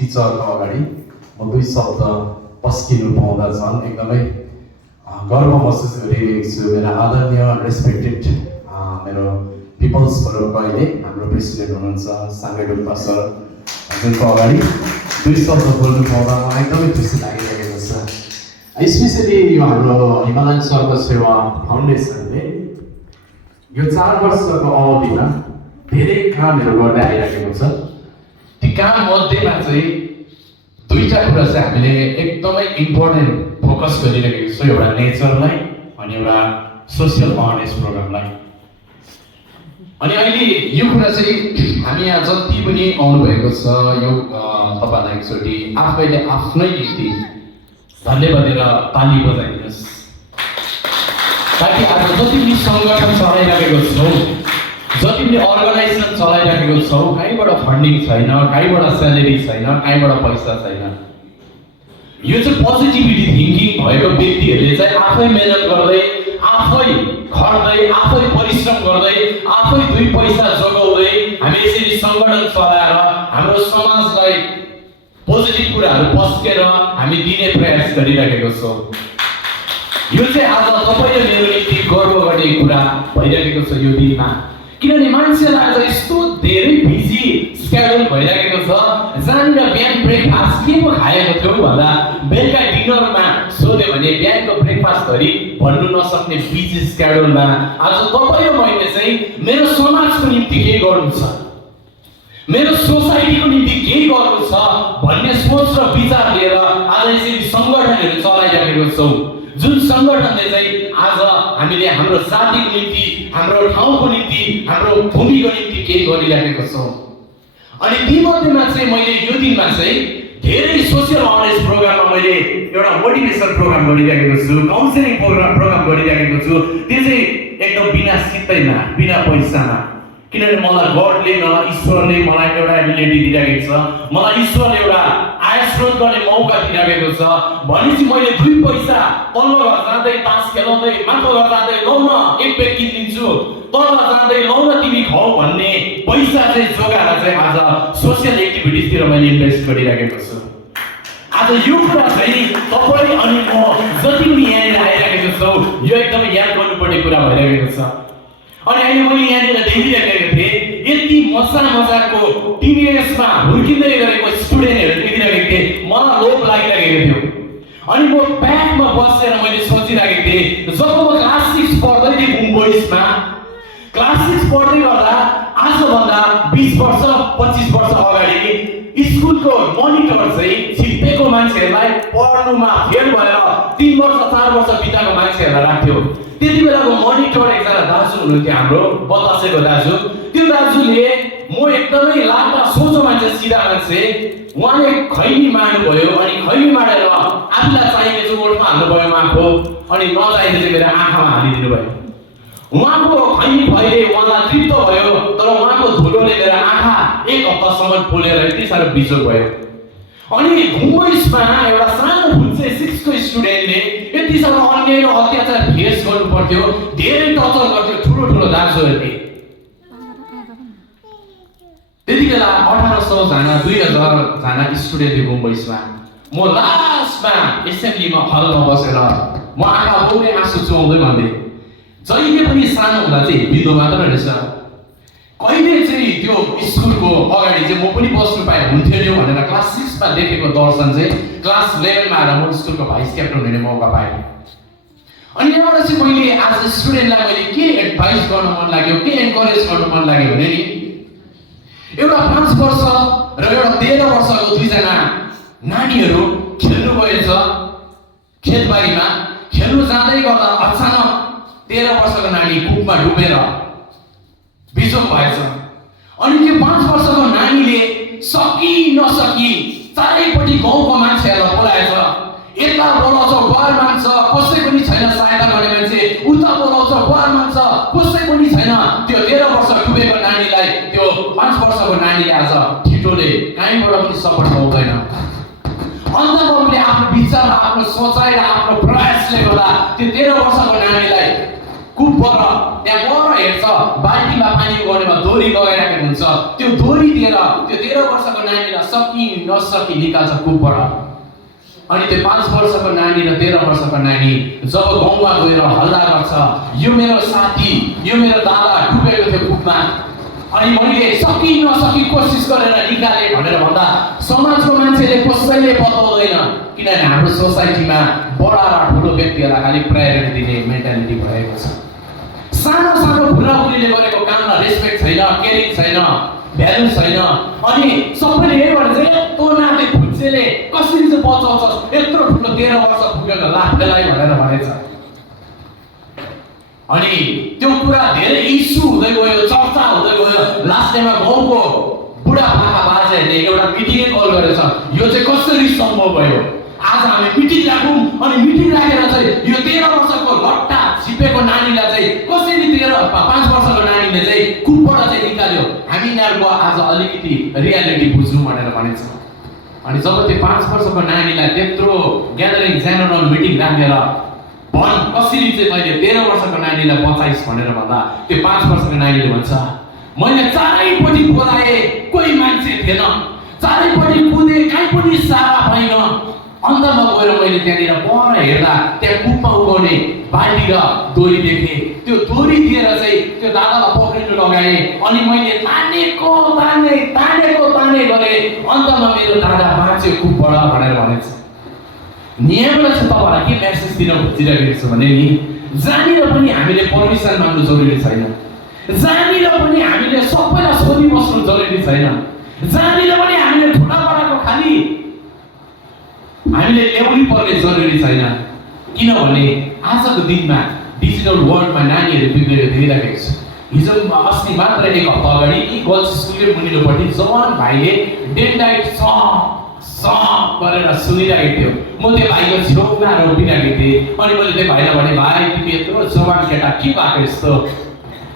टिचरको अगाडि म दुई शब्द पस्किनु पाउँदा झन् एकदमै गर्व महसुस गरिरहेको छु। मेरो आदरणीय रेस्पेक्टेड मेरो पिपल्स फोरमको अहिले हाम्रो प्रेसिडेन्ट हुनुहुन्छ साङ्गेडुप्पा सर हजुरको अगाडि दुई शब्द बोल्नु पाउँदा मलाई एकदमै खुसी लागिरहेको छ। स्पेसली यो हाम्रो हिमालयन सर्व सेवा फाउन्डेसनले यो 4 वर्षको अवधिमा धेरै कामहरू गर्दै आइरहेको छ। ती काम मध्येमा चाहिँ दुईटा कुरा चाहिँ हामीले एकदमै इम्पोर्टेन्ट फोकस गरिरहेको छौँ, एउटा नेचरलाई अनि एउटा सोसियल अवेरनेस प्रोग्रामलाई। अनि अहिले यो कुरा चाहिँ हामी यहाँ जति पनि आउनुभएको छ यो तपाईँलाई एकचोटि आफैले आफ्नै निम्ति धन्यवाद दिएर ताली बजाइदिनुहोस्। ताकि आज जति पनि सङ्गठन चलाइरहेको छौँ, जति पनि अर्गनाइजेसन चलाइरहेको छौँ, कहीँबाट फन्डिङ छैन, कहीँबाट स्यालेरी छैन, कहीँबाट पैसा छैन। यो चाहिँ पोजिटिभिटी थिङ्किङ भएको व्यक्तिहरूले चाहिँ आफै मेहनत गर्दै, आफै खट्दै, आफै परिश्रम गर्दै, आफै दुई पैसा जोगाउँदै हामी यसरी सङ्गठन चलाएर हाम्रो समाजलाई पोजिटिभ कुराहरू पस्केर हामी दिने प्रयास गरिरहेको छौँ। यो चाहिँ आज तपाईँले मेरो निम्ति गर्व गर्ने कुरा भइरहेको छ यो दिनमा। किनभने मान्छेलाई आज यस्तो धेरै बिजी स्केड्युल भइरहेको छ, जहाँनिर बिहान ब्रेकफास्ट के पो खाएको थियौ भन्दा बेलुका डिनरमा सोध्यो भने बिहानको ब्रेकफास्ट धरि भन्नु नसक्ने बिजी स्केड्युलमा आज तपाईँ र मैले चाहिँ मेरो समाजको निम्ति के गर्नु छ, मेरो सोसाइटीको निम्ति के गर्नु छ भन्ने सोच र विचार लिएर आज यसरी सङ्गठनहरू चलाइरहेको छौँ। जुन सङ्गठनले चाहिँ आज हामीले हाम्रो जातिको निम्ति, हाम्रो ठाउँको निम्ति, हाम्रो भूमिको निम्ति केही गरिरहेको छौँ। अनि तीमध्येमा चाहिँ मैले यो दिनमा चाहिँ धेरै सोसियल अवेरनेस प्रोग्राममा मैले एउटा मोटिभेसन प्रोग्राम गरिरहेको छु, काउन्सिलिङ प्रोग्राम गरिरहेको छु। त्यो चाहिँ एकदम बिना सित्तैमा, बिना पैसामा। किनभने मलाई गडले, मलाई ईश्वरले मलाई एउटा एबिलिटी दिइरहेको छ, मलाई ईश्वरले एउटा आय स्रोत गर्ने मौका दिइरहेको छ। भनेपछि मैले दुई पैसा तल्लो घर जाँदै तास खेलाउँदै, माथिल्लो घर जाँदै लौ न एक पेक किनिदिन्छु, तल जाँदै लौ न तिमी खाऊ भन्ने पैसा चाहिँ जोगाएर चाहिँ आज सोसियल एक्टिभिटिजतिर मैले इन्भेस्ट गरिरहेको छु। आज यो कुरा चाहिँ तपाईँ अनि म जति पनि यहाँनिर आइरहेको छौँ यो एकदमै याद गर्नुपर्ने कुरा भइरहेको छ। अनि अहिले मैले यहाँनिर देखिरहेको थिएँ यति मजाको टिनेजमा हुर्किँदै गरेको स्टुडेन्टहरू देखिरहेको थिएँ, मलाई लोभ लागिरहेको थियो। अनि म ब्यागमा बसेर मैले सोचिरहेको थिएँ जब म क्लास 6 पढ्दै थिएँ बुम्बोइसमा, क्लास 6 पढ्दै गर्दा आजभन्दा 20 वर्ष 25 वर्ष अगाडि स्कुलको मोनिटर चाहिँ छिप्पेको मान्छेहरूलाई पढ्नुमा फेल भएर 3 वर्ष 4 वर्ष बिताएको मान्छेहरूलाई राख्थ्यो। त्यति बेलाको मोनिटर एकजना दाजु हुनुहुन्थ्यो हाम्रो बतासेको दाजु। त्यो दाजुले म एकदमै लाटा सोझो मान्छे, सिधा मान्छे, उहाँले खैनी मार्नुभयो। अनि खैनी मारेर आफूलाई चाहिने चाहिँ ओठमा हाल्नुभयो उहाँको, अनि नचाहिने चाहिँ मेरो आँखामा हालिदिनु भयो। उहाँको खैनी भइले उहाँलाई तृप्त भयो, तर उहाँको धुलोले मेरो आँखा 1 हप्तासम्म फुलेर यति साह्रो बिजोग भयो। अनि घुम्बैसमा एउटा सानो फुच्चे 6 को स्टुडेन्टले यति साह्रो अन्याय र अत्याचार फेस गर्नु पर्थ्यो, धेरै टर्चर गर्थ्यो ठुलो दाजुहरूले। त्यति बेला 1800 जना 2000 जना स्टुडेन्ट थियो मुम्बईमा। म लास्टमा एसेम्ब्लीमा हलमा बसेर म आँखा बहुतै आँसु चुहाउँदै भन्दै, जहिले पनि सानो हुँदा चाहिँ बिन्दु मात्र रहेछ, कहिले चाहिँ त्यो स्कुलको अगाडि चाहिँ म पनि बस्नु पाएँ हुन्थ्यो नि भनेर क्लास 6 मा देखेको दर्शन चाहिँ क्लास 11 मा आएर म स्कुलको भाइस क्याप्टन हुने मौका पाएँ। अनि यहाँबाट चाहिँ मैले आज स्टुडेन्टलाई मैले के एडभाइस गर्न मन लाग्यो, के एन्करेज गर्न मन लाग्यो भने नि एउटा 5 वर्ष र एउटा 13 वर्षको दुईजना नानीहरू खेल्नु गएछ खेतबारीमा। खेल्नु जाँदै गर्दा अचानक 13 वर्षको नानी कुपमा डुबेर बिजोग भएछ। अनि त्यो 5 वर्षको नानीले सकी नसकी चारैपट्टि गाउँको मान्छेहरूलाई बोलाएछ। यता बोलाउँछ बर मान्छ, कसै पनि छैन सहायता गर्ने मान्छे, उता बोलाउँछ बर मान्छ, कसै पनि छैन। त्यो 13 वर्ष डुबेको नानीलाई त्यो 5 वर्षको नानीले आज ठिटोले कहीँबाट पनि सपोर्ट पाउँदैन। अन्त आफ्नो विचार, आफ्नो सोचाइ र आफ्नो प्रयासले गर्दा त्यो 13 वर्षको नानीलाई कुपबाट त्यहाँ गएर हेर्छ बाल्टीमा पानी उगाउनेमा दोरी लगाइराखेको हुन्छ, त्यो दोरी दिएर त्यो 13 वर्षको नानीलाई सकि नसकि निकाल्छ कुपबाट। अनि त्यो 5 वर्षको नानी र 13 वर्षको नानी जब गाउँमा गएर हल्ला गर्छ, यो मेरो साथी, यो मेरो दादा डुबेको थियो कुपमा, अनि मैले सकि नसकि कोसिस गरेर निकाले भनेर भन्दा समाजको मान्छेले कसैले बताउँदैन, किनभने हाम्रो सोसाइटीमा बडा र ठुलो व्यक्तिहरूलाई खालि प्रायोरिटी दिने मेन्टालिटी भएको छ। सानो सानो भुलाभुलीले गरेको काममा रेस्पेक्ट छैन, केयरिङ छैन, भ्यालु छैन, अनि सबैले यही भनेर चाहिँ तँ नाते फुच्चेले कसरी चाहिँ बचाउँछस्, यत्रो ठुलो 13 वर्ष पुगेको लाफेलाई भनेर भनेछ। अनि त्यो कुरा धेरै इस्यु हुँदै गयो, चर्चा हुँदै गयो। लास्ट टाइममा गाउँको बुढापाका बाजेहरूले एउटा मिटिङै कल गरेछ, यो चाहिँ कसरी सम्भव भयो, आज हामी मिटिङ राखौँ, अनि मिटिङ राखेर चाहिँ यो 13 वर्षको लट्टा छिपेको नानीलाई चाहिँ कसरी 5 वर्षको नानीले चाहिँ कुपबाट चाहिँ निकाल्यो, हामी यिनीहरूको आज अलिकति रियालिटी बुझ्नु भनेर भनेछ। अनि जब त्यो 5 वर्षको नानीलाई त्यत्रो ग्यादरिङ जेनरल मिटिङ राखेर भन् कसरी चाहिँ मैले 13 वर्षको नानीलाई बचाइस् भनेर भन्दा त्यो 5 वर्षको नानीले भन्छ, मैले चारैपट्टि बोलाएँ, कोही मान्छे थिएन, चारैपट्टि कुदे, कहीँ पनि सारा पाइन, अन्तमा गएर मैले त्यहाँनिर पर हेर्दा त्यहाँ कुपमा उगाउने बाल्टी र दोरी देखेँ, त्यो दोरी दिएर चाहिँ त्यो दादालाई पक्रिनु लगाएँ, अनि मैले ताने गरेँ, अन्तमा मेरो दादा बाँच्यो कुपबाट भनेर भनेछ। यहाँबाट चाहिँ तपाईँलाई के मेसेज दिन खोजिरहेको छु भने नि, जहाँनिर पनि हामीले पर्मिसन माग्नु जरुरी छैन, जहाँनिर पनि हामीले सबैलाई सोधिबस्नु जरुरी छैन, जहाँनिर पनि हामीले ठुलाबडाको खालि हामीले ल्याउनु पर्ने जरुरी छैन। किनभने आजको दिनमा डिजिटल वर्ल्डमा नानीहरू बिग्रेर दिइरहेको छ। हिजो अस्ति मात्र 1 हप्ता अगाडि गर्ल्स स्कुलको मुनिल्लोपट्टि जवान भाइले डेन्डाइट गरेर सुनिरहेको थियो। म त्यो भाइको छेउमा रोपिरहेको थिएँ, अनि मैले त्यो भाइलाई भने, भाइ तिमी यत्रो जवान केटा के भएको यस्तो,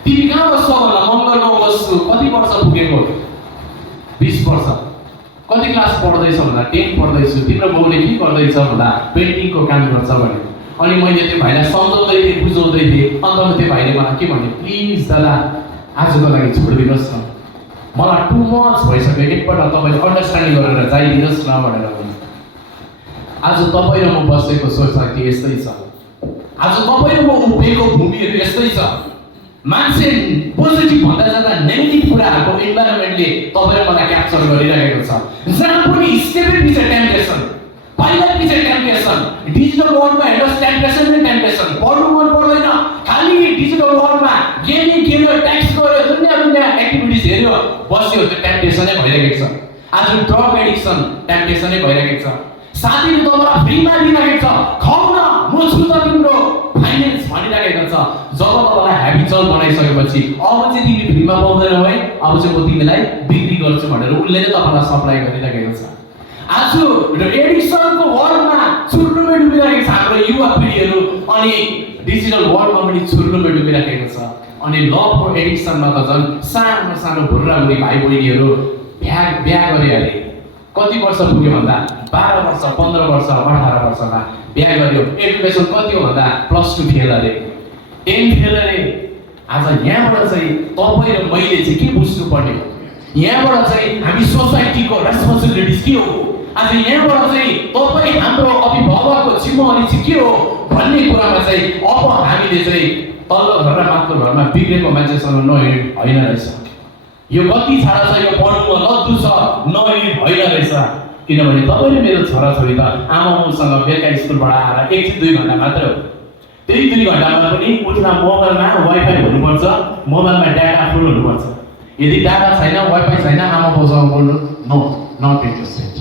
तिमी कहाँ बस्छौ भन्दा मङ्गलमा बस्छु, कति वर्ष पुगेको, 20 वर्ष, कति क्लास पढ्दैछ भन्दा 10 पढ्दैछु, तिम्रो बाउले के गर्दैछ भन्दा पेन्टिङको काम गर्छ भने। अनि मैले त्यो भाइलाई सम्झाउँदै थिएँ, बुझाउँदै थिएँ, अन्तमा त्यो भाइले मलाई के भने, प्लिज दादा आजको लागि छोडिदिनुहोस् न, मलाई टु मच भइसक्यो, एकपल्ट तपाईँले अन्डरस्ट्यान्डिङ गरेर जाइदिनुहोस् न भनेर भने। आज तपाईँ र म बसेको सोसाइटी यस्तै छ, आज तपाईँ र म उभिएको भूमिहरू यस्तै छ। मान्छे पोजिटिभ भन्दा जाँदा नेगेटिभ कुराहरूको इन्भाइरोमेन्टले तपाईँ र मलाई क्याप्चर गरिरहेको छ। जहाँ पनि स्टेपै पछि टेम्पटेसन, पहिला पछि टेम्पटेसन, डिजिटल वर्ल्डमा हेर्नुहोस् टेम्पटेसन नै टेम्पटेसन, पढ्नु मन पर्दैन, खालि डिजिटल वर्ल्डमा गेमिङ खेल्यो, ट्याक्स गर्यो, दुनियाँ एक्टिभिटिज हेऱ्यो, बस्यो, त्यो टेम्पटेसनै भइरहेको छ। आज ड्रग एडिक्सन टेम्पटेसनै भइरहेको छ। साथीले तपाईँलाई फ्रीमा दिइरहेको छ, खाऊ न म छु त तिम्रो फाइनेन्स भनिरहेको छ। जब तपाईँलाई ह्याबिचुअल बनाइसकेपछि अब चाहिँ तिमी फ्रीमा पाउँदैनौ है, अब चाहिँ म तिमीलाई बिक्री गर्छु भनेर उसले नै तपाईँलाई सप्लाई गरिरहेको छ। आज एडिक्सनको वर्ल्डमा छुर्लुमै डुबिरहेको छ हाम्रो युवा पिँढीहरू, अनि डिजिटल वर्ल्डमा पनि छुर्लुमै डुबिरहेको छ। अनि लभको एडिक्सनमा त झन् सानो सानो भुर्राभुरी भाइ बहिनीहरू बिहा गरे अरे, कति वर्ष पुग्यो भन्दा 12 वर्ष, 15 वर्ष, 18 वर्षमा बिहा गर्यो। एजुकेसन कति हो भन्दा +2 फेल अरे, 10 फेल अरे। आज यहाँबाट चाहिँ तपाईँ र मैले चाहिँ के बुझ्नु पर्ने, यहाँबाट चाहिँ हामी सोसाइटीको रेस्पोन्सिबिलिटिज के हो, आज यहाँबाट चाहिँ तपाईँ हाम्रो अभिभावकको जिम्मेवारी चाहिँ के हो भन्ने कुरामा चाहिँ अब हामीले चाहिँ तल्लो घर र माथिल्लो घरमा बिग्रेको मान्छेसँग होइन रहेछ। यो कति छाडा छ, यो पढ्नुमा लद्दु छ, होइन रहेछ। किनभने तपाईँले मेरो छोराछोरी त आमाबाउसँग बेलुका स्कुलबाट आएर 1 से 2 घन्टा मात्र हो, त्यही 2 घन्टामा पनि उसलाई मोबाइलमा वाइफाई हुनुपर्छ, मोबाइलमा डाटा फुल हुनुपर्छ। यदि डाटा छैन, वाइफाई छैन, आमाबाउसँग बोल्नु नट इन्ट्रेस्टेड।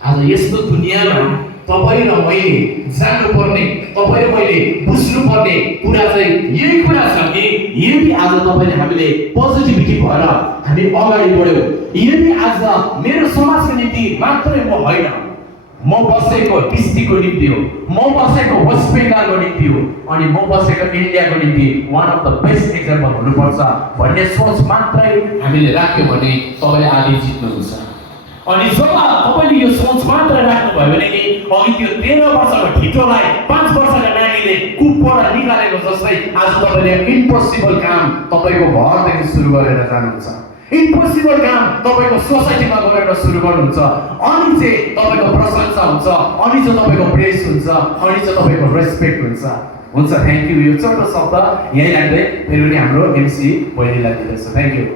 आज यस्तो दुनियाँमा तपाईँ र मैले जान्नुपर्ने, तपाईँ र मैले बुझ्नुपर्ने कुरा चाहिँ यही कुरा छ कि यदि आज तपाईँले हामीले पोजिटिभिटी भएर हामी अगाडि बढ्यौँ, यदि आज मेरो समाजको निम्ति मात्रै म होइन, म बसेको डिस्ट्रिक्टको निम्ति हो, म बसेको वेस्ट बेङ्गालको निम्ति हो, अनि म बसेको इन्डियाको निम्ति one of the best example हुनुपर्छ भन्ने सोच मात्रै हामीले राख्यौँ भने तपाईँ आदि जित्नुहुन्छ। अनि जब तपाईँले यो सोच मात्र राख्नुभयो भने नि अघि त्यो 13 वर्षको ढिटोलाई 5 वर्षका नानीले कुपबाट निकालेको जस्तै आज तपाईँले इम्पोसिबल काम तपाईँको घरदेखि सुरु गरेर जानुहुन्छ। इम्पोसिबल काम तपाईँको सोसाइटीमा गएर सुरु गर्नुहुन्छ। अनि चाहिँ तपाईँको प्रशंसा हुन्छ, अनि चाहिँ तपाईँको प्रेज हुन्छ, अनि चाहिँ तपाईँको रेस्पेक्ट हुन्छ। हुन्छ, थ्याङ्क यू। यो छोटो शब्द यही राख्दै फेरि पनि हाम्रो एमसी बहिनीलाई दिँदैछ। Thank you.